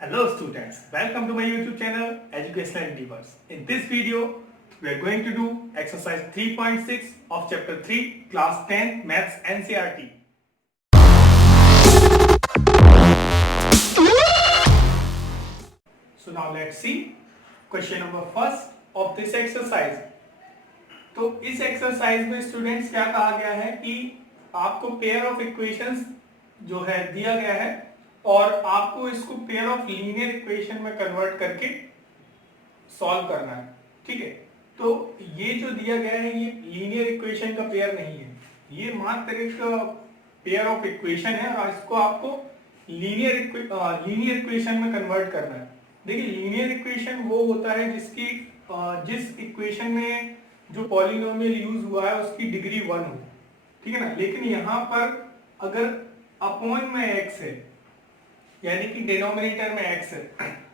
Hello students, welcome to my YouTube channel Educational Endeavors. In this video, we are going to do exercise 3.6 of chapter 3, class 10 Maths NCERT. So now let's see question number first of this exercise. तो इस exercise में students क्या कहा गया है कि आपको pair of equations जो है दिया गया है और आपको इसको पेयर ऑफ लीनियर इक्वेशन में कन्वर्ट करके सॉल्व करना है। ठीक है, तो ये जो दिया गया है ये लीनियर इक्वेशन का पेयर नहीं है, ये मात्र एक पेयर ऑफ इक्वेशन है और इसको आपको लीनियर इक्वेशन में कन्वर्ट करना है। देखिए, लीनियर इक्वेशन वो होता है जिस इक्वेशन में जो पॉलिनोमियल यूज हुआ है उसकी डिग्री 1 हो। ठीक है ना, लेकिन यहाँ पर अगर अपॉन में x है यानी कि डिनोमिनेटर में x है,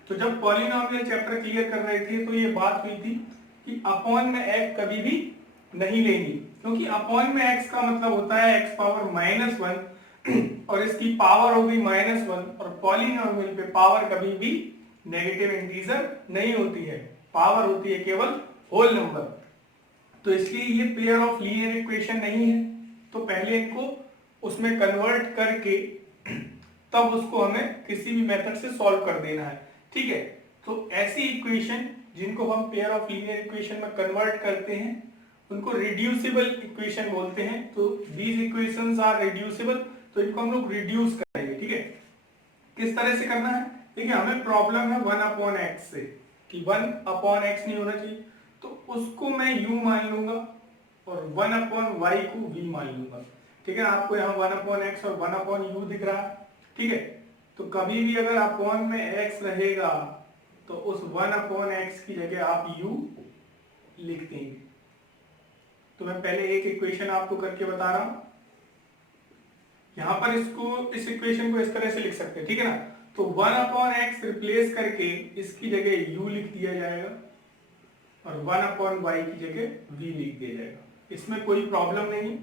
तो जब पॉलिनोमियल चैप्टर क्लियर कर रहे थे तो ये बात हुई थी कि अपॉन में x कभी भी नहीं लेंगे, क्योंकि अपॉन में x का मतलब होता है x पावर -1 और इसकी पावर होगी -1 और पॉलिनोमियल पे पावर कभी भी नेगेटिव इंटीजर नहीं होती है, पावर होती है केवल होल नंबर। तो इसलिए ये पेयर ऑफ लीनियर इक्वेशन नहीं है, तो पहले इनको उसमें कन्वर्ट करके तब उसको हमें किसी भी मेथड से सॉल्व कर देना है। ठीक है, तो ऐसी इक्वेशन जिनको हम पेयर ऑफ लीनियर इक्वेशन में कन्वर्ट करते हैं उनको रिड्यूसिबल इक्वेशन बोलते हैं। तो दीज इक्वेशंस आर रिड्यूसिबल, तो इनको हम लोग रिड्यूस करेंगे। ठीक है, किस तरह से करना है? देखिए, हमें प्रॉब्लम है 1/x से कि 1/x नहीं होना चाहिए, तो उसको मैं u मान लूंगा और 1/y को v मान लूंगा। ठीक है, आपको यहाँ 1/x और 1/u दिख रहा है। ठीक है, तो कभी भी अगर अपॉन में x रहेगा तो उस 1/x की जगह आप u लिख देंगे। तो मैं पहले एक इक्वेशन आपको करके बता रहा हूं, यहां पर इस इक्वेशन को इस तरह से लिख सकते हैं। ठीक है ना, तो 1/x रिप्लेस करके इसकी जगह u लिख दिया जाएगा और 1/y की जगह v लिख दिया जाएगा। इसमें कोई प्रॉब्लम नहीं,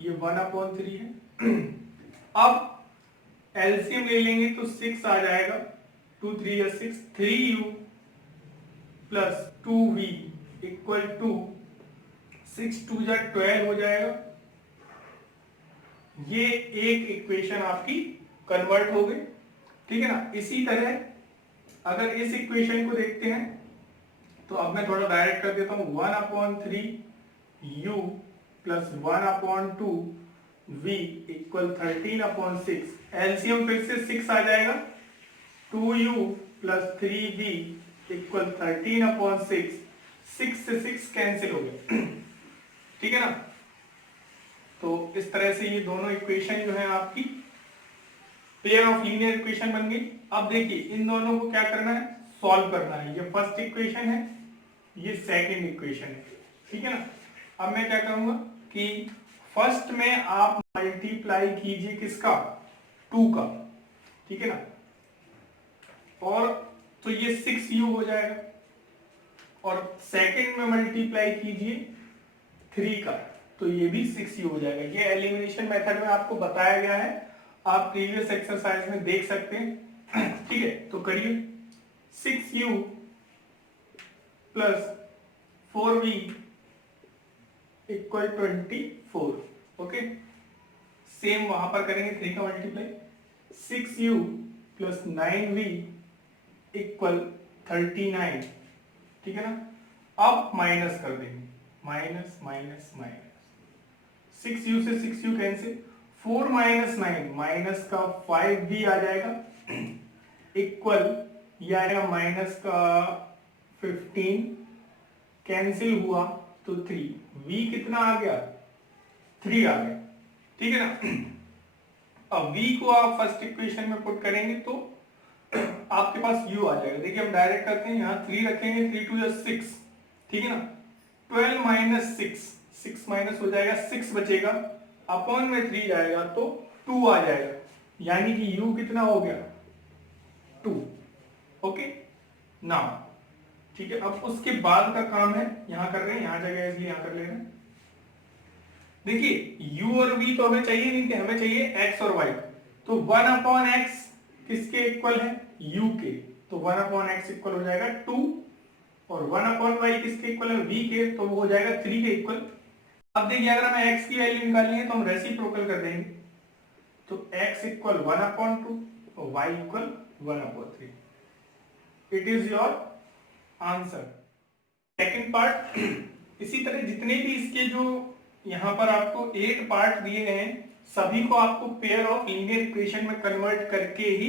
ये 1/3 है। अब एलसीएम ले लेंगे तो 6 आ जाएगा, 2 3 या 6, 3u plus 2v equal to 6 2 जा 12 हो जाएगा। ये एक इक्वेशन आपकी कन्वर्ट हो गई। ठीक है ना, इसी तरह अगर इस इक्वेशन को देखते हैं तो अब मैं थोड़ा डायरेक्ट कर देता हूं, 1/3u plus 1/2 v equal 13/6। LCM फिर से 6 आ जाएगा, 2u प्लस 3v इक्वल 13/6। 6 से 6 कैंसिल हो गए। ठीक है ना, तो इस तरह से ये दोनों इक्वेशन जो है आपकी पेयर ऑफ लीनियर इक्वेशन बन गई। अब देखिए, इन दोनों को क्या करना है, सॉल्व करना है। ये फर्स्ट इक्वेशन है, ये सेकंड इक्वेशन है। ठीक है ना, अब मैं क्या करूंगा कि फर्स्ट में आप मल्टीप्लाई कीजिए किसका, 2 का। ठीक है ना, और तो ये 6u हो जाएगा और सेकंड में मल्टीप्लाई कीजिए 3 का, तो ये भी 6u हो जाएगा। ये एलिमिनेशन मेथड में आपको बताया गया है, आप प्रीवियस एक्सरसाइज में देख सकते हैं। ठीक है, तो करिए, 6u plus 4v equal 24। Okay, same वहां पर करेंगे 3 का multiply, 6u plus 9v equal 39। ठीक है ना, अब माइनस कर देंगे, माइनस माइनस माइनस, 6u से 6u कैंसिल, 4 - 9 माइनस का 5v आ जाएगा इक्वल ये आएगा माइनस का 15, कैंसिल हुआ तो 3, v कितना आ गया, 3 आ गया। ठीक है ना, अब v को आप फर्स्ट इक्वेशन में पुट करेंगे तो आपके पास u आ जाएगा। देखिए, हम डायरेक्ट करते हैं, यहाँ 3 रखेंगे, 3 2 या 6। ठीक है ना, 12 - 6, 6 माइनस हो जाएगा, 6 बचेगा, अपॉन में 3 जाएगा तो 2 आ जाएगा, यानी कि u कितना हो गया, 2। ओके ना, ठीक है, अब उसके बाद का काम है, यहां कर रहे हैं, यहां जगह इसलिए यहां कर ले रहे हैं। देखिए, u और v तो हमें चाहिए नहीं थे, हमें चाहिए x और y। तो 1/x किसके इक्वल है, u के, तो 1/x इक्वल हो जाएगा 2, और 1/y किसके इक्वल है, v के, तो वो हो जाएगा 3 के इक्वल। अब देखिए अगर हमें x की वैल्यू निकालनी है तो हम रेसिप्रोकल कर देंगे, तो x इक्वल 1/2 और y equal 1/3। It is your answer. Second part, इसी तरह जितने भी इसके जो यहाँ पर आपको 8 पार्ट दिए गए हैं, सभी को आपको पेयर ऑफ लीनियर इक्वेशन में कन्वर्ट करके ही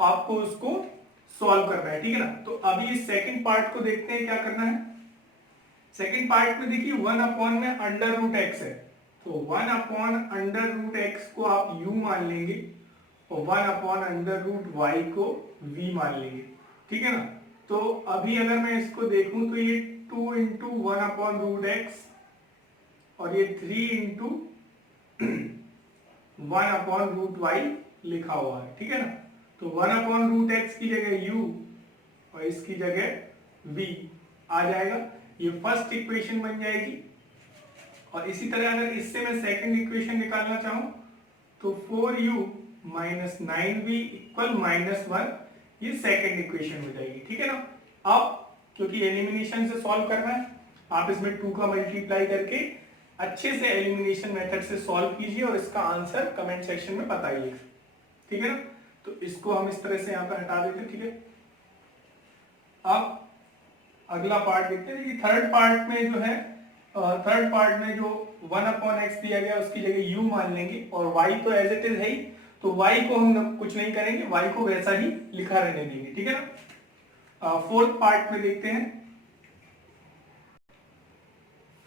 आपको उसको सॉल्व करना है, ठीक है ना। तो अभी इस सेकंड पार्ट को देखते हैं क्या करना है। सेकंड पार्ट में देखिए 1 में अंडर रूट एक्स है, तो 1 अंडर रूट एक्स को आप u मान लेंगे और 1 अंडर रूट वाई को v मान लेंगे, ठीक है ना। तो अभी अगर मैं इसको देखूं तो ये 2 इंटू 1/√x और ये 3 इंटू 1/√y लिखा हुआ है, ठीक है ना। तो 1/√x की जगह u और इसकी जगह v आ जाएगा, ये फर्स्ट इक्वेशन बन जाएगी। और इसी तरह अगर इससे मैं सेकंड इक्वेशन निकालना चाहूं तो 4u माइनस 9v इक्वल -1, ये सेकंड इक्वेशन हो जाएगी, ठीक है ना। अब क्योंकि एलिमिनेशन से सॉल्व करना है, आप इसमें 2 का मल्टीप्लाई करके अच्छे से एलिमिनेशन मेथड से सॉल्व कीजिए और इसका आंसर कमेंट सेक्शन में बताइए, ठीक है ना। तो इसको हम इस तरह से यहाँ पर हटा देते, ठीक है। अब अगला पार्ट देखते हैं कि थर्ड पार्ट में जो है, थर्ड पार्ट में जो 1/x दिया गया उसकी जगह u मान लेंगे और y तो एज इट इज है ही, तो y को हम कुछ नहीं करेंगे, y को वैसा ही लिखा रहने देंगे, ठीक है ना। फोर्थ पार्ट में देखते हैं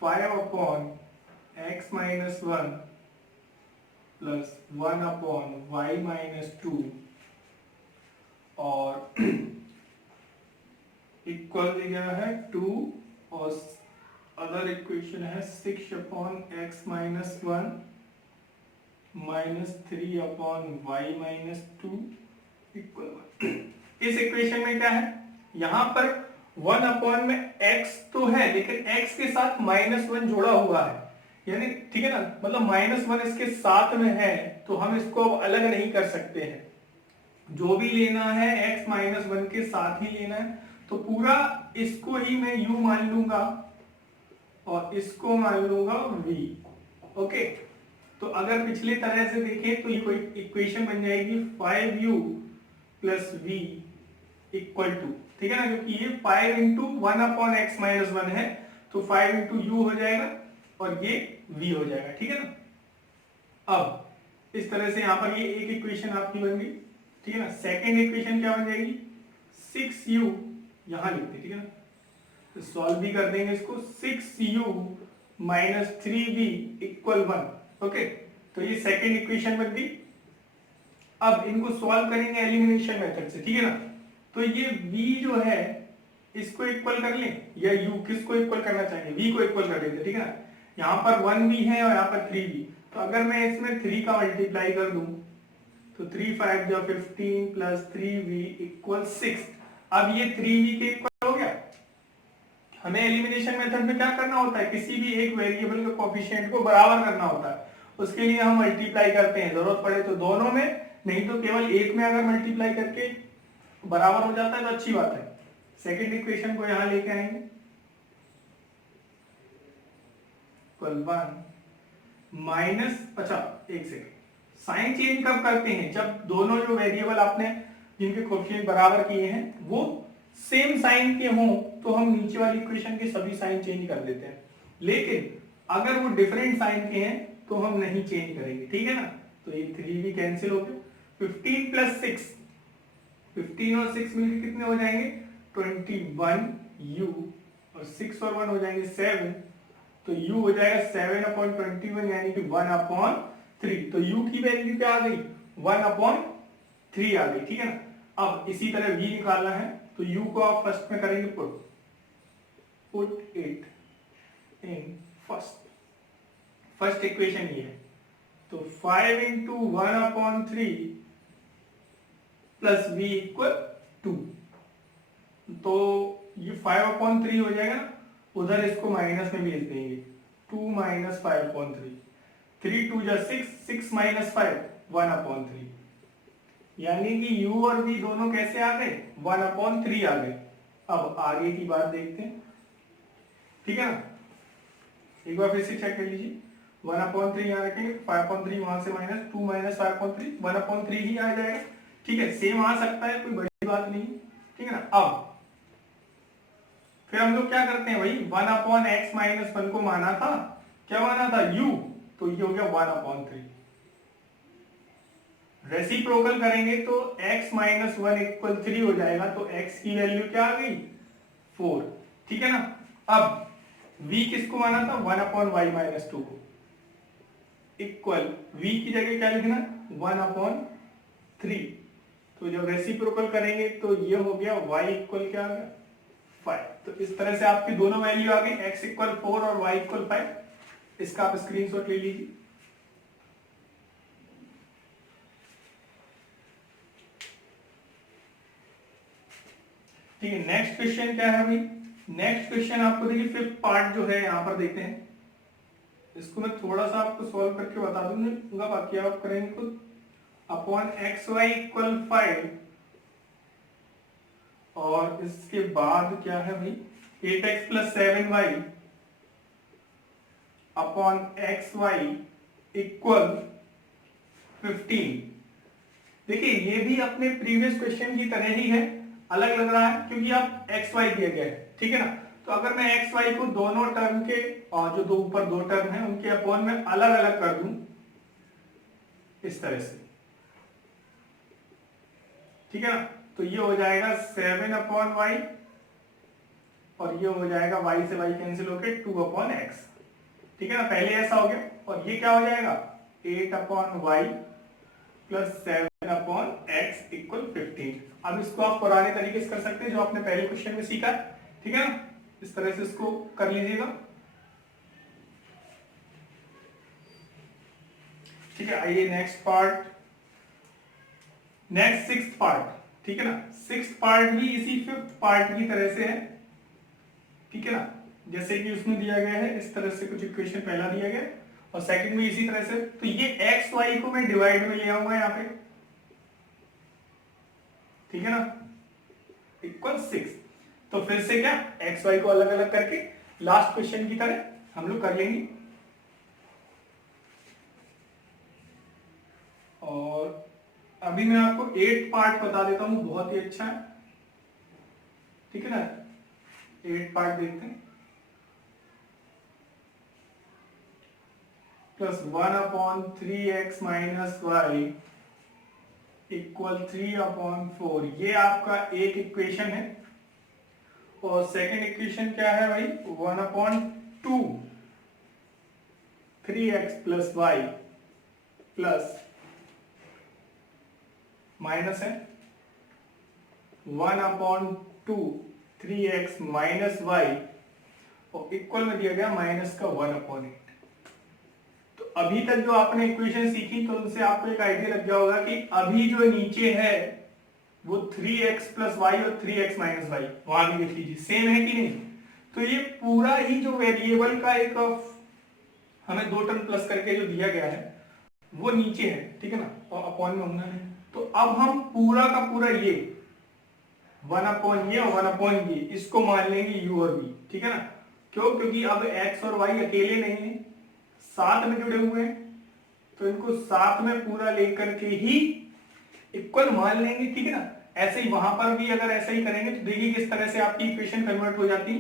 5/x minus 1 plus 1/y minus 2 और इक्वल दिया है 2 और अदर इक्वेशन है 6/x minus 1 minus 3/y minus 2 equal. इस इक्वेशन में क्या है, यहां पर 1 में x तो है लेकिन x के साथ -1 जोड़ा हुआ है, यानी ठीक है ना, मतलब -1 इसके साथ में है, तो हम इसको अब अलग नहीं कर सकते हैं। जो भी लेना है x -1 के साथ ही लेना है, तो पूरा इसको ही मैं u मान लूंगा और इसको मान लूंगा v, ओके। तो अगर पिछले तरह से देखें तो ये कोई इक्वेशन बन जाएगी 5u plus v equal to, ठीक है ना, क्योंकि ये 5 इंटू 1/x माइनस 1 है, तो 5 इंटू u हो जाएगा और ये v हो जाएगा, ठीक है ना। अब इस तरह से यहाँ पर ये एक इक्वेशन आपकी बन गई, ठीक है ना। सेकेंड इक्वेशन क्या बन जाएगी, 6u यहां लिखते, ठीक है ना, तो सॉल्व भी कर देंगे इसको, 6u minus 3v equal 1, okay. तो ये सेकेंड इक्वेशन बन गई। अब इनको सॉल्व करेंगे एलिमिनेशन मेथड से, ठीक है ना। तो ये v जो है इसको इक्वल कर लें, या u किसको इक्वल करना चाहेंगे, v को इक्वल कर देते, ठीक है ना। यहाँ पर 1v है और यहाँ पर 3v, तो अगर मैं इसमें 3 का मल्टीप्लाई कर दूं तो 3 5 जो 15 प्लस 3v इक्वल 6। अब ये 3v के इक्वल हो गया। हमें एलिमिनेशन मेथड में क्या करना होता है, किसी भी एक वेरिएबल के कोएफिशिएंट को बराबर करना होता है, उसके लिए हम मल्टीप्लाई करते हैं, जरूरत पड़े तो दोनों में, नहीं तो केवल एक में अगर मल्टीप्लाई करके बराबर हो जाता है तो अच्छी बात है। सेकेंड इक्वेशन को यहां लेके आएंगे, 1 माइनस, अच्छा एक सेकेंड, साइन चेंज कब करते हैं, जब दोनों जो वेरिएबल आपने जिनके कोएफिशिएंट बराबर किए हैं वो सेम साइन के हों, तो हम नीचे वाली इक्वेशन के सभी साइन चेंज कर देते हैं। लेकिन अगर वो डिफरेंट साइन के हैं तो हम नहीं चेंज करेंगे, ठीक है ना। तो ये 3 भी कैंसिल हो गए, 15 प्लस 6, 15 और 6 मिलकर कितने हो जाएंगे 21u, और 6 और 1 हो जाएंगे 7, तो u हो जाएगा 7/21 यानी कि 1/3। तो u की वैल्यू क्या आ गई, 1/3 आ गई, ठीक है ना। अब इसी तरह v निकालना है, तो u को आप फर्स्ट में करेंगे put it in first equation ये है, तो 5 इंटू 1/3 प्लस v इक्वल 2, तो ये 5/3 हो जाएगा ना, उधर इसको माइनस में भेज देंगे, 2 माइनस 5/3, 3 2 जा 6, 6 माइनस 5 1/3, यानी कि u और v दोनों कैसे आ गए, 1/3 आ गए। अब आगे की बात देखते हैं, ठीक है ना। एक बार फिर से चेक कर लीजिए, 1/3 यहाँ रखेंगे, 5/3 वहां से माइनस 2 माइनस 5/3, 1/3 ही आ जाएगा। ठीक है, सेम आ सकता है, कोई बड़ी बात नहीं, ठीक है ना। अब फिर हम लोग क्या करते हैं भाई, 1/x-1 को माना था, क्या माना था, u, तो ये हो गया 1/3। रेसिप्रोकल करेंगे तो x-1 इक्वल 3 हो जाएगा, तो x की वैल्यू क्या आ गई, 4, ठीक है ना। अब v किसको माना था, 1/y-2 को, इक्वल v की जगह क्या लिखना, 1/3। तो जब रेसिप्रोकल करेंगे तो ये हो गया y इक्वल क्या आ गया, 5। तो इस तरह से आपकी दोनों वैल्यू आ गई, x इक्वल 4 और y इक्वल 5। इसका आप स्क्रीनशॉट ले लीजिए। ठीक है, नेक्स्ट क्वेश्चन क्या है भाई, नेक्स्ट क्वेश्चन आपको देखिए फिफ्थ पार्ट जो है यहाँ पर देखते हैं। इसको मैं थोड़ा सा आपको सॉल्व करके बता दूंगा, बाकी आप करेंगे खुद। अपॉन xy इक्वल 5 और इसके बाद क्या है भाई, 8x plus 7y upon xy equal 15। देखिए ये भी अपने प्रीवियस क्वेश्चन की तरह ही है, अलग लग रहा है क्योंकि आप xy दिया गया है, ठीक है ना। तो अगर मैं xy को दोनों टर्म के, और जो दो ऊपर दो टर्म है उनके अपॉन में अलग अलग कर दूं इस तरह से, ठीक है ना, तो ये हो जाएगा 7/y और ये हो जाएगा y से y कैंसिल होके 2/x, ठीक है ना। पहले ऐसा हो गया, और ये क्या हो जाएगा 8/y प्लस 7/x इक्वल 15। अब इसको आप पुराने तरीके से कर सकते हैं जो आपने पहले क्वेश्चन में सीखा है, ठीक है ना। इस तरह से इसको कर लीजिएगा, ठीक है। आइए next part, next sixth part, ठीक है ना। सिक्स्थ पार्ट भी इसी फिफ्थ पार्ट की तरह से है, ठीक है ना। जैसे कि उसमें दिया गया है इस तरह से कुछ इक्वेशन पहला दिया गया और सेकंड में इसी तरह से। तो ये एक्स वाई को मैं डिवाइड में ले आऊंगा यहाँ पे, ठीक है ना, इक्वल 6। तो फिर से क्या, एक्स वाई को अलग अलग करके लास्ट क्वेश्चन की तरह हम लोग कर लेंगे। और अभी मैं आपको 8 पार्ट बता देता हूं, बहुत ही अच्छा है, ठीक है ना। 8 पार्ट देखते हैं। Plus 1/3x minus Y equal 3/4, ये आपका एक इक्वेशन है। और सेकंड इक्वेशन क्या है भाई, 1/2 3x plus Y plus minus है 1/2 3x माइनस वाई और इक्वल में दिया गया माइनस का 1/8। तो अभी तक जो आपने इक्वेशन सीखी तो उनसे आपको एक आइडिया लग गया होगा कि अभी जो नीचे है वो 3x प्लस वाई और 3x माइनस वाई, वहां भी देख लीजिए सेम है कि नहीं। तो ये पूरा ही जो वेरिएबल का एक हमें दो टर्म प्लस करके जो दिया गया है वो नीचे है, ठीक है ना, और अपॉन में होना है। तो अब हम पूरा का पूरा ये 1/, ये और 1/, ये इसको मान लेंगे u और v, ठीक है ना। क्यों, क्योंकि अब x और y अकेले नहीं है, साथ में जुड़े हुए हैं, तो इनको साथ में पूरा लेकर के ही इक्वल मान लेंगे, ठीक है ना। ऐसे ही वहां पर भी अगर ऐसा ही करेंगे तो देखिए किस तरह से आपकी इक्वेशन कन्वर्ट हो जाती है।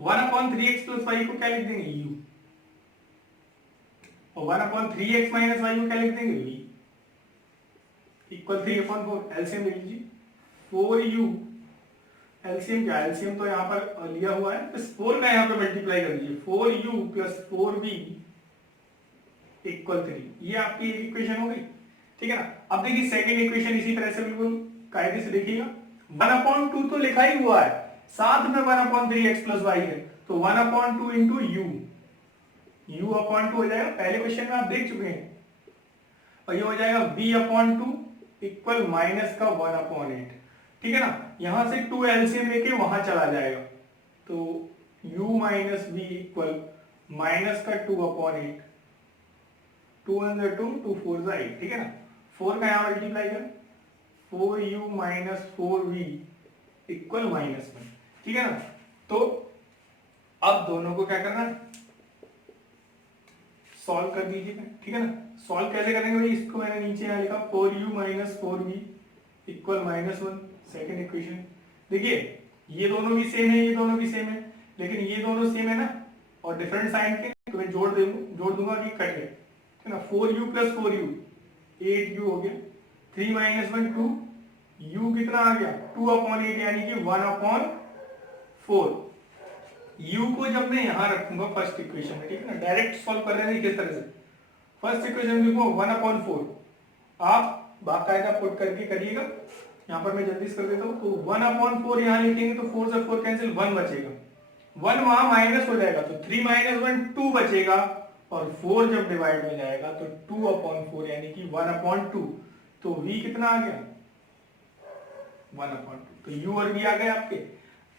1/3x प्लस वाई को क्या लिख देंगे, u, और 1/3x माइनस वाई को क्या लिख देंगे, v इक्वल 3/4। एलसीएम ले लीजिए, 4u, एलसीएम क्या, एलसीएम तो यहाँ पर लिया हुआ है, बस 4 का यहाँ पे मल्टीप्लाई कर दीजिए, 4u प्लस 4v इक्वल 3। ये आपकी एक इक्वेशन हो गई, ठीक है ना। अब देखिए सेकंड इक्वेशन इसी तरह से बिल्कुल कायदे से देखिएगा, 1/2 तो लिखा ही हुआ है, साथ में 1/3x प्लस वाई है, तो 1/2 इंटू u/2 हो जाएगा, पहले क्वेश्चन में आप देख चुके हैं। और ये हो जाएगा v/2 इक्वल माइनस का 1/8, ठीक है ना। यहां से 2 एलसीएम लेके वहां चला जाएगा, तो u minus v equal minus का 2/8, 2 1 2, 2 4 8, ठीक है ना। 4 का यहाँ मल्टीप्लाई कर, 4u माइनस 4v इक्वल -1, ठीक है ना। तो अब दोनों को क्या करना है, सॉल्व कर दीजिएगा, ठीक है ना। सॉल्व कैसे करेंगे भाई, इसको मैंने नीचे यहाँ लिखा 4u minus 4v equal -1, second equation. देखिए ये दोनों भी सेम है, ये दोनों भी सेम है, लेकिन ये दोनों सेम है ना, और डिफरेंट साइन के, तो मैं जोड़ दूंगा कि कट गए, ठीक है ना। 4u प्लस 4u 8u हो गया, 3 माइनस 1 2, u कितना आ गया 2/8 यानी कि 1/4। u को जब मैं यहाँ रखूंगा फर्स्ट इक्वेशन में, ठीक है ना, डायरेक्ट सॉल्व कर रहे हैं किस तरह से, फर्स्ट इक्वेशन लिखूंगा 1/4, आप बाकायदा पुट करके करिएगा, यहाँ पर मैं जल्दी से कर देता हूँ। तो 1/4 यहाँ लिखेंगे तो 4 से 4 कैंसिल, 1 बचेगा, 1 वहां माइनस हो जाएगा तो 3 माइनस 1 2 बचेगा, और 4 जब डिवाइड हो जाएगा तो 2/4 यानी कि 1/2, तो v कितना आ गया 1/2, तो u और v आ गए आपके।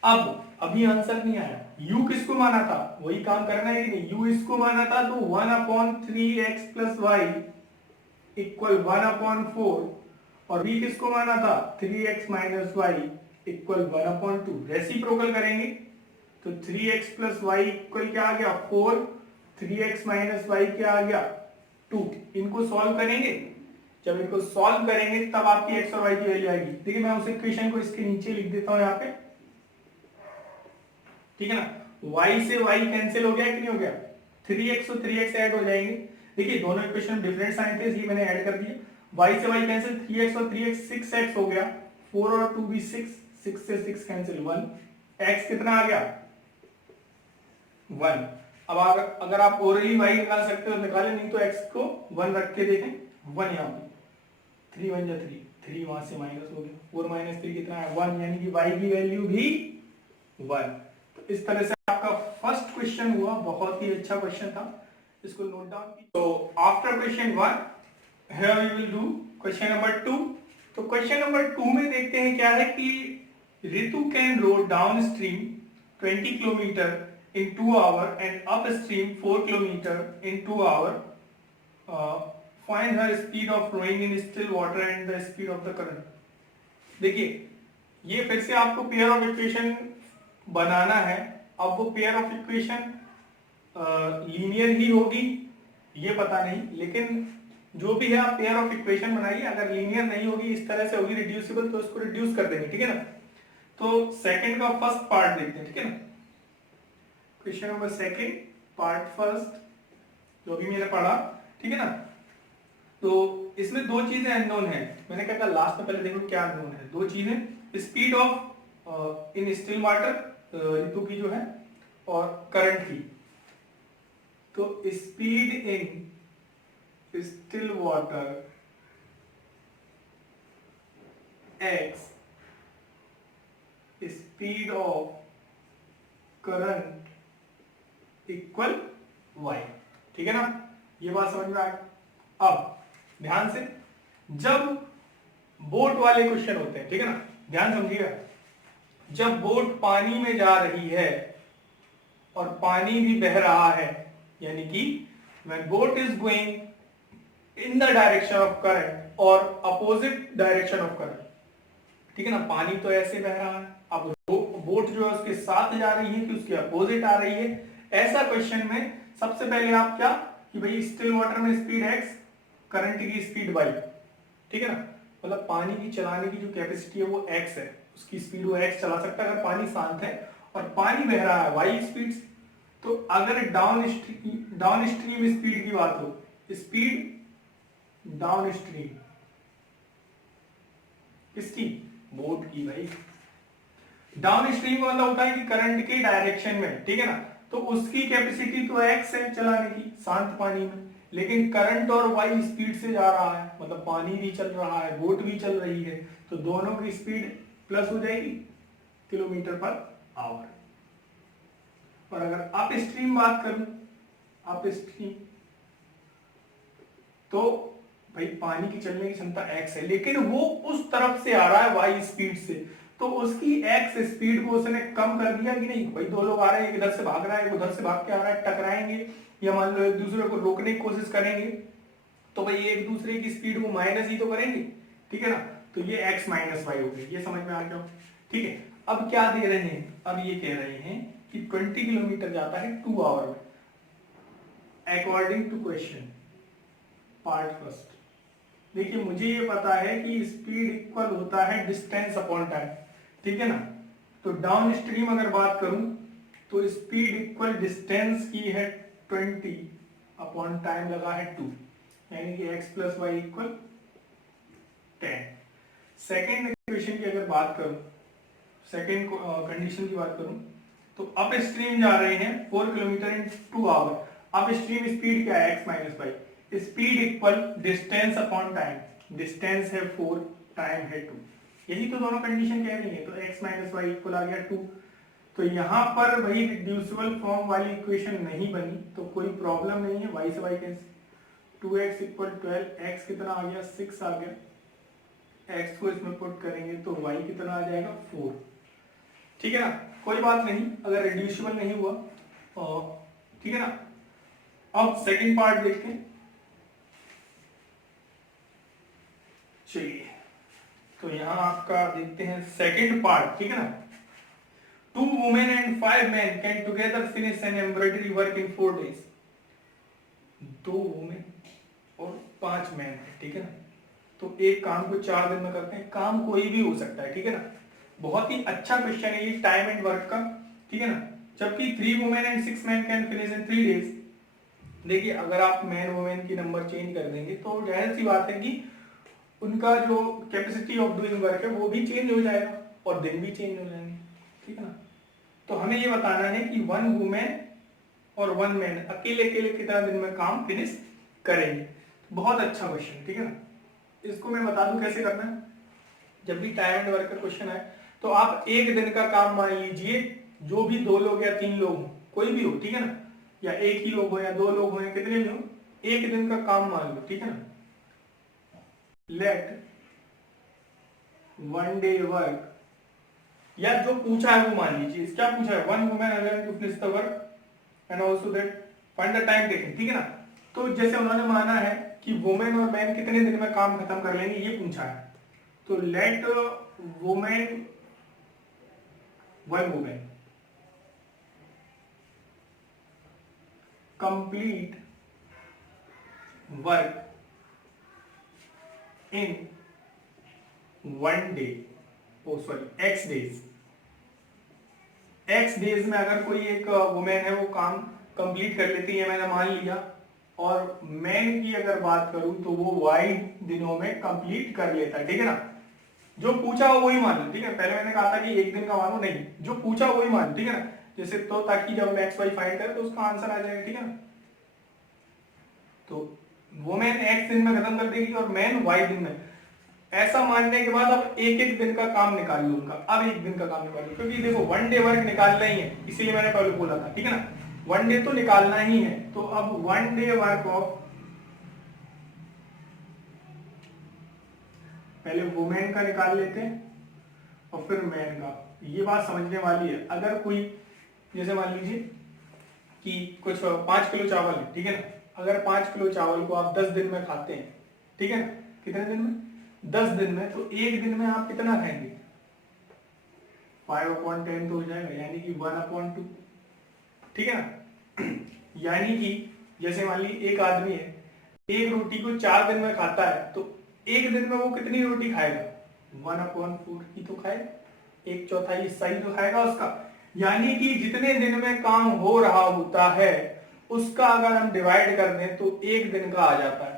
अब अभी आंसर नहीं आया, u किसको माना था, वही काम करना है कि नहीं, u इसको माना था तो 1/3x प्लस y इक्वल 1/4, और v किसको माना था 3x minus Y equal 1/2, reciprocal करेंगे तो 3x प्लस वाई इक्वल क्या आ गया 4, 3x माइनस वाई क्या आ गया 2। इनको सॉल्व करेंगे, जब इनको सॉल्व करेंगे तब आपकी x और y की वैल्यू आएगी। देखिए मैं उस इक्वेशन को इसके नीचे लिख देता हूं यहाँ पे, ठीक है ना। y से y कैंसिल हो गया कि नहीं हो गया, 3x और 3x ऐड हो जाएंगे। देखिए दोनों इक्वेशन डिफरेंट साइन थे इसलिए मैंने ऐड कर दिए, y से y कैंसिल, 3x और 3x 6x हो गया, 4 और 2 भी 6, 6 से 6 कैंसिल 1, x कितना आ गया 1। अब अगर आप ओरली y निकाल सकते हो निकालें, नहीं तो x को 1 रख के देखें, 1 यहाँ पे 3 1 जा 3, 3 वहां से माइनस हो गया, 4 माइनस 3 कितना है 1, यानी कि y की वैल्यू भी 1। तो इस तरह से आपका फर्स्ट क्वेश्चन हुआ, बहुत ही अच्छा क्वेश्चन था, इसको नोट डाउन कीजिए। तो after question 1 here we will do question number 2। तो क्वेश्चन नंबर 2 में देखते हैं क्या है कि Ritu can row downstream 20 kilometre in 2 hours and upstream 4 kilometer in 2 hours. Find her speed of rowing in still water and the speed of the current. देखिए ये फिर से आपको पेयर ऑफ इक्वेशन बनाना है। अब वो पेयर ऑफ इक्वेशन लीनियर ही होगी ये पता नहीं, लेकिन जो भी है आप पेयर ऑफ इक्वेशन बनाइए, अगर लीनियर नहीं होगी इस तरह से होगी रिड्यूसिबल तो उसको रिड्यूस कर देंगे, ठीक है ना। तो सेकंड का फर्स्ट पार्ट देखते हैं, ठीक है ना। Question number second part first जो भी मैंने पढ़ा, ठीक है ना। तो इसमें दो चीजें अननोन है, मैंने कहा था लास्ट में पहले देखो क्या अननोन है। दो चीजें, speed of in still water Ritu की जो है और करंट की। तो speed in still water x, speed of current equal y, ठीक है ना। ये बात समझ में आ गई। अब ध्यान से, जब बोट वाले क्वेश्चन होते हैं, ठीक है ना, ध्यान समझिएगा, जब बोट पानी में जा रही है और पानी भी बह रहा है, यानी कि when boat is going in the direction of current or opposite direction of current, ठीक है ना, पानी तो ऐसे बह रहा है, अब बोट जो है उसके साथ जा रही है कि उसके अपोजिट आ रही है। ऐसा क्वेश्चन में सबसे पहले आप क्या कि भाई स्टिल वाटर में स्पीड x, करंट की स्पीड y, ठीक है ना, मतलब पानी की चलाने की जो कैपेसिटी है वो x है, उसकी स्पीड वो x चला सकता है अगर पानी शांत है और पानी बह रहा है y स्पीड से। तो अगर डाउन स्ट्रीम स्पीड की बात हो, स्पीड डाउन स्ट्रीम किसकी, बोट की भाई। डाउन स्ट्रीम का मतलब होता है कि करंट के डायरेक्शन में, ठीक है ना, तो उसकी कैपेसिटी तो x है चलाने की शांत पानी में, लेकिन करंट और y स्पीड से जा रहा है, मतलब पानी भी चल रहा है, बोट भी चल रही है, तो दोनों की स्पीड प्लस हो जाएगी किलोमीटर पर आवर। और अगर अप स्ट्रीम बात करूं, अप स्ट्रीम तो भाई पानी की चलने की क्षमता x है, लेकिन वो उस तरफ से आ रहा है y स्पीड से, तो उसकी x स्पीड को उसने कम कर दिया कि नहीं। भाई दो लोग आ रहे हैं, एक इधर से भाग रहा है, एक उधर से भाग के आ रहा है, टकराएंगे या मान लो एक दूसरे को रोकने की कोशिश करेंगे, तो भाई एक दूसरे की स्पीड को माइनस ही तो करेंगे, ठीक है ना। तो ये x माइनस वाई हो गई, ये समझ में आ गया, ठीक है। अब क्या दे रहे हैं, अब ये कह रहे हैं कि 20 किलोमीटर जाता है 2 आवर में, according to question part first. देखिए मुझे ये पता है कि स्पीड इक्वल होता है डिस्टेंस अपॉन टाइम, ठीक है ना। तो डाउन स्ट्रीम अगर बात करूं तो स्पीड इक्वल डिस्टेंस की है 20 अपॉन टाइम लगा है 2, यानी कि x plus y equal 10। Second equation की अगर बात करूं, सेकेंड कंडीशन की बात करूं तो अप स्ट्रीम जा रहे हैं 4 kilometre in 2 hour. Upstream speed क्या है, x minus y, speed equal distance upon time, distance है 4 टाइम है 2, यही तो दोनों कंडीशन कह रही है। तो x माइनस वाई इक्वल आ गया 2। तो यहाँ पर भाई रिड्यूसिबल फॉर्म वाली इक्वेशन नहीं बनी तो कोई प्रॉब्लम नहीं है, y से y cancel, 2x equal 12, x कितना आ गया 6 आ गया, x को इसमें पुट करेंगे तो y कितना आ जाएगा 4, ठीक है ना। कोई बात नहीं अगर रिड्यूसिबल नहीं हुआ, ठीक है ना। अब सेकंड पार्ट देखते हैं, चलिए तो यहां आपका देखते हैं सेकंड पार्ट, ठीक है ना। 2 women and 5 men can together finish an embroidery work in 4 days। 2 women और 5 मैन है, ठीक है ना। तो एक काम को 4 दिन में करते हैं, काम कोई भी हो सकता है, ठीक है ना। बहुत ही अच्छा क्वेश्चन है ये टाइम एंड वर्क का, ठीक है ना। जबकि 3 women and 6 man can finish in 3 days. देखिए अगर आप मैन वुमेन की नंबर चेंज कर देंगे तो जाहिर सी बात है कि उनका जो कैपेसिटी ऑफ डूइंग वर्क है वो भी चेंज हो जाएगा और दिन भी चेंज हो जाएंगे, ठीक है ना। तो हमें ये बताना है कि 1 वुमेन और 1 मैन अकेले अकेले कितना दिन में काम फिनिश करेंगे। बहुत अच्छा क्वेश्चन, ठीक है ना। इसको मैं बता दूं कैसे करना है। जब भी टाइम एंड वर्क का क्वेश्चन आए तो आप एक दिन का काम मान लीजिए, जो भी 2 लोग या 3 लोग हो, कोई भी हो, ठीक है ना, या एक ही लोग हो या 2 लोग हो या कितने भी हो, एक दिन का काम मान लो, ठीक है ना। लेट 1 डे वर्क, या जो पूछा है वो मान लीजिए, क्या पूछा है, 1 वुमेन अगर to finish the work and also that find the time taken, ठीक है ना। तो जैसे उन्होंने माना है कि वुमेन और मैन कितने दिन में काम खत्म कर लेंगे ये पूछा है, तो let women 1 women complete work in 1 day, oh sorry x days. x days में अगर कोई एक वुमेन है वो काम कंप्लीट कर लेती है, मैंने मान लिया, और मैन की अगर बात करूं तो वो y दिनों में कंप्लीट कर लेता है, ठीक है ना। जो पूछा हो वही मान लो, ठीक है। पहले मैंने कहा था कि एक दिन का मानो, नहीं, जो पूछा हो वही मान लो, ठीक है ना। जैसे तो ताकि जब हम x y फाइंड करें तो उसका आंसर आ जाएगा, ठीक है ना। तो वुमेन x दिन में खत्म कर देगी और मैन y दिन में। ऐसा मानने के बाद अब एक एक दिन का काम निकाल लो उनका। अब एक दिन का काम निकाल लो, क्योंकि देखो 1 डे वर्क निकालना ही है, इसीलिए मैंने पहले बोला था, ठीक है ना। 1 डे तो निकालना ही है। तो अब 1 डे वर्क ऑफ, पहले वुमेन का निकाल लेते हैं और फिर मैन का। ये बात समझने वाली है। अगर कोई जैसे मान लीजिए कि कुछ 5 किलो चावल है, ठीक है ना। अगर 5 किलो चावल को आप 10 दिन में खाते हैं, ठीक है ना, कितने दिन में, 10 दिन में, तो एक दिन में आप कितना खाएंगे, 5/10 तो हो जाएगा, यानी कि 1/2, ठीक है ना। यानी कि जैसे मान ली एक आदमी है, एक रोटी को 4 दिन में खाता है, तो एक दिन में वो कितनी रोटी खाएगा, 1/4 ही तो खाएगा, 1/4 हिस्सा ही तो खाएगा उसका। यानी कि जितने दिन में काम हो रहा होता है उसका अगर हम डिवाइड कर दें तो एक दिन का आ जाता है।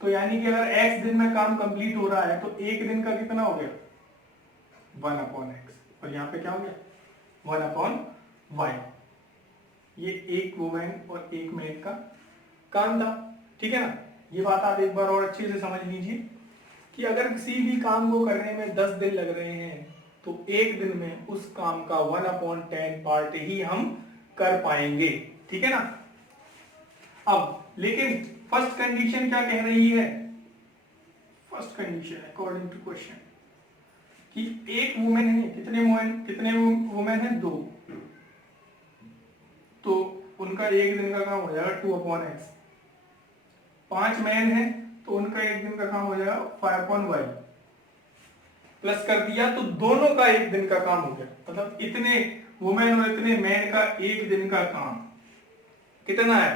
तो यानी कि अगर x दिन में काम कंप्लीट हो रहा है तो एक दिन का कितना हो गया, 1/x, और यहाँ पे क्या हो गया 1/y। ये एक वुमेन और एक मैन का काम था, ठीक है ना। ये बात आप एक बार और अच्छे से समझ लीजिए कि अगर किसी भी काम को करने में 10 दिन लग रहे हैं तो एक दिन में उस काम का 1/10 पार्ट ही हम कर पाएंगे, ठीक है ना। अब लेकिन फर्स्ट कंडीशन क्या कह रही है, first condition according to question कि एक वुमेन है, कितने वुमेन है, 2, तो उनका एक दिन का काम हो जाएगा 2/x। 5 मैन है तो उनका एक दिन का काम हो जाएगा 5/y प्लस कर दिया तो दोनों का एक दिन का काम हो गया। मतलब इतने वुमेन और इतने मैन का एक दिन का काम कितना है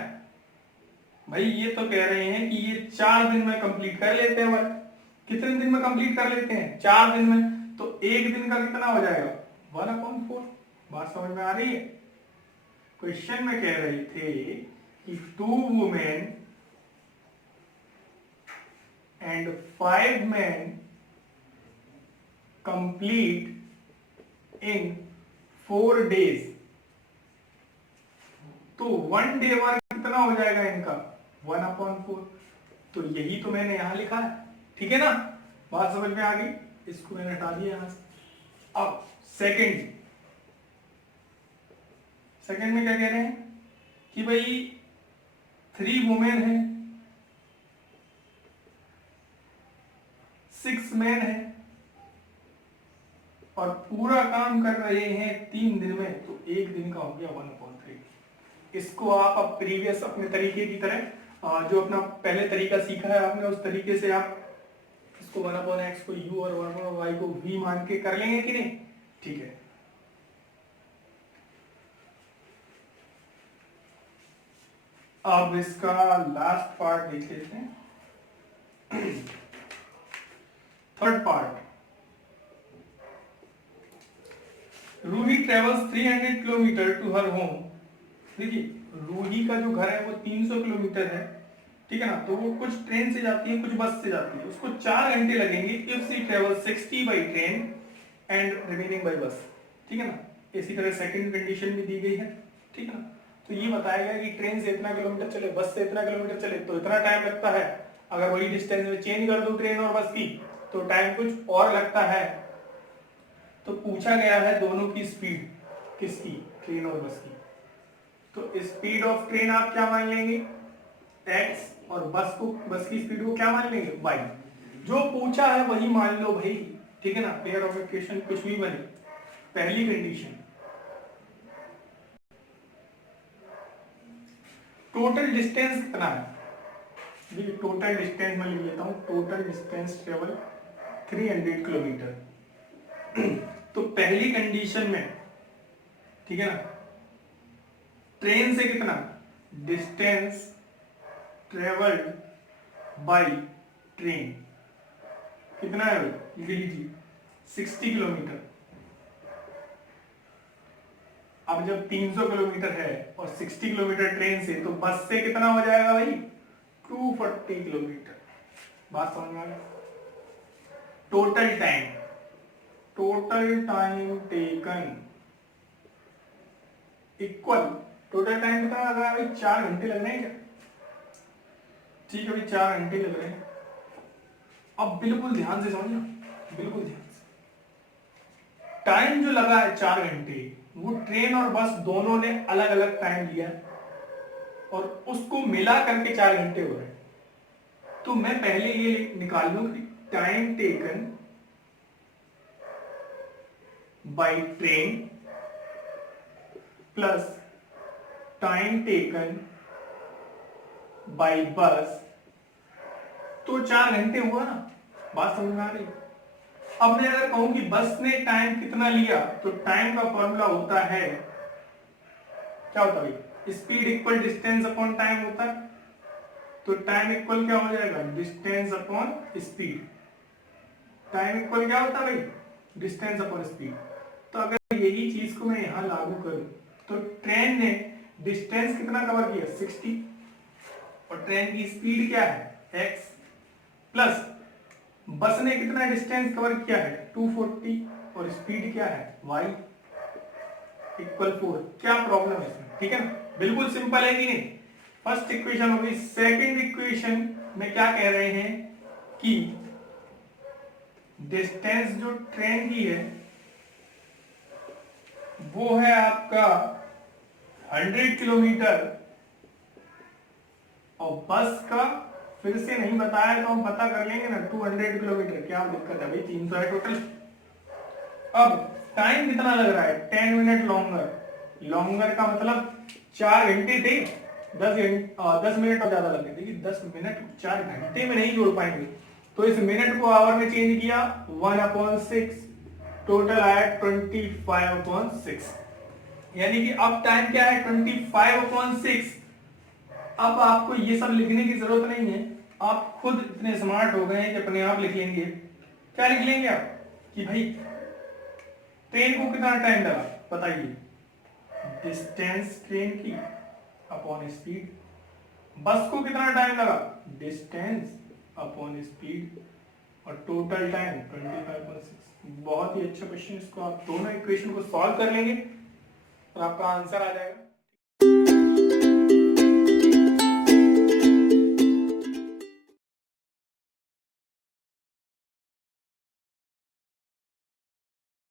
भाई? ये तो कह रहे हैं कि ये 4 दिन में कंप्लीट कर लेते हैं वर्क। कितने दिन में कंप्लीट कर लेते हैं? 4 दिन में। तो एक दिन का कितना हो जाएगा? 1/4। बात समझ में आ रही है? क्वेश्चन में कह रहे थे कि 2 women and 5 men complete in 4 days। तो 1 डे वर्क कितना हो जाएगा इनका? 1/4। तो यही तो मैंने यहां लिखा है, ठीक है ना? बात समझ में आ गई? इसको मैंने हटा दिया यहां से। अब सेकंड में क्या कह रहे हैं कि भाई 3 वुमेन है, 6 मैन है और पूरा काम कर रहे हैं 3 दिन में, तो एक दिन का हो गया 1/3। इसको आप अब प्रीवियस अपने तरीके की तरह जो अपना पहले तरीका सीखा है आपने, उस तरीके से आप इसको 1/x को u और 1/y को v मान के कर लेंगे कि नहीं? ठीक है। अब इसका लास्ट पार्ट देख लेते हैं। Third part, Ruhi travels 300 kilometre to her home. देखिए रूही का जो घर है वो 300 किलोमीटर है, ठीक है ना? तो वो कुछ ट्रेन से जाती है, कुछ बस से जाती है। उसको 4 घंटे लगेंगे if she travel 60 by train and remaining by bus, ठीक है ना? इसी तरह सेकंड कंडीशन भी दी गई है, ठीक है ना? तो ये बताया गया कि ट्रेन से इतना किलोमीटर चले, बस से इतना किलोमीटर चले तो इतना टाइम लगता है। अगर वही डिस्टेंस में चेंज कर दो ट्रेन और बस की तो टाइम कुछ और लगता है। तो पूछा गया है दोनों की स्पीड, किसकी? ट्रेन और बस की। तो स्पीड ऑफ ट्रेन आप क्या मान लेंगे? x, और बस की स्पीड को क्या मान लेंगे? y। जो पूछा है वही मान लो भाई, ठीक है ना? पेयर ऑफ इक्वेशन कुछ भी बने। पहली कंडीशन, टोटल डिस्टेंस कितना है? देखिए टोटल डिस्टेंस मैं लिख लेता हूं, टोटल डिस्टेंस ट्रेवल 300 किलोमीटर। तो पहली कंडीशन में, ठीक है ना, ट्रेन से कितना? डिस्टेंस ट्रेवल्ड बाय ट्रेन कितना है? लिख लीजिए 60 किलोमीटर। अब जब 300 किलोमीटर है और 60 किलोमीटर ट्रेन से, तो बस से कितना हो जाएगा भाई? 240 किलोमीटर। बात समझ में आ गई? Total time taken equal, total time कितना लग रहा है भाई? 4 घंटे लग रहे हैं क्या? ठीक है भाई, 4 घंटे लग रहे हैं। अब बिल्कुल ध्यान से समझना, बिल्कुल ध्यान से। टाइम जो लगा है 4 घंटे, वो ट्रेन और बस दोनों ने अलग अलग टाइम लिया और उसको मिला करके 4 घंटे हो रहे हैं। तो मैं पहले ये निकाल लूं कि time taken by train plus time taken by बस, तो 4 घंटे हुआ ना? बात समझ में आ रही? अब मैं अगर कहूं कि बस ने टाइम कितना लिया, तो टाइम का फॉर्मूला होता है, क्या होता है? Speed equal distance upon time होता है। तो टाइम इक्वल क्या हो जाएगा? Distance upon speed. Time equal क्या होता है भाई? Distance upon speed. तो अगर यही चीज को मैं यहां लागू करूं, तो ट्रेन ने डिस्टेंस कितना कवर किया? 60, और ट्रेन की स्पीड क्या है? x, प्लस बस ने कितना डिस्टेंस कवर किया है? 240, और स्पीड क्या है? y equal 4। क्या प्रॉब्लम है इसमें? ठीक है ना? बिल्कुल सिंपल है कि नहीं? फर्स्ट इक्वेशन हो गई। सेकंड इक्वेशन में क्या कह रहे हैं कि डिस्टेंस जो ट्रेन की है वो है आपका 100 किलोमीटर, और बस का फिर से नहीं बताया तो हम पता कर लेंगे ना, 200 किलोमीटर। क्या दिक्कत है भाई? 300 है टोटल। अब टाइम कितना लग रहा है? 10 मिनट लॉन्गर। लॉन्गर का मतलब 4 घंटे थे, 10 मिनट और ज्यादा लगे। देखिए 10 मिनट 4 घंटे में नहीं जोड़ पाएंगे, तो इस मिनट को आवर में चेंज किया 1/6, टोटल आया 25/6। यानी कि अब टाइम क्या है 25/6। अब आपको ये सब लिखने की जरूरत नहीं है, आप खुद इतने स्मार्ट हो गए हैं कि अपने आप लिख लेंगे। क्या लिख लेंगे आप कि भाई ट्रेन को कितना टाइम लगा, बताइए, डिस्टेंस ट्रेन की अपॉन स्पीड। बस को कितना टाइम लगा, डिस्टेंस अपॉन स्पीड, और टोटल टाइम 25/6। बहुत ही अच्छा क्वेश्चन, इसको आप दोनों इक्वेशन को सॉल्व कर लेंगे और आपका आंसर आ जाएगा।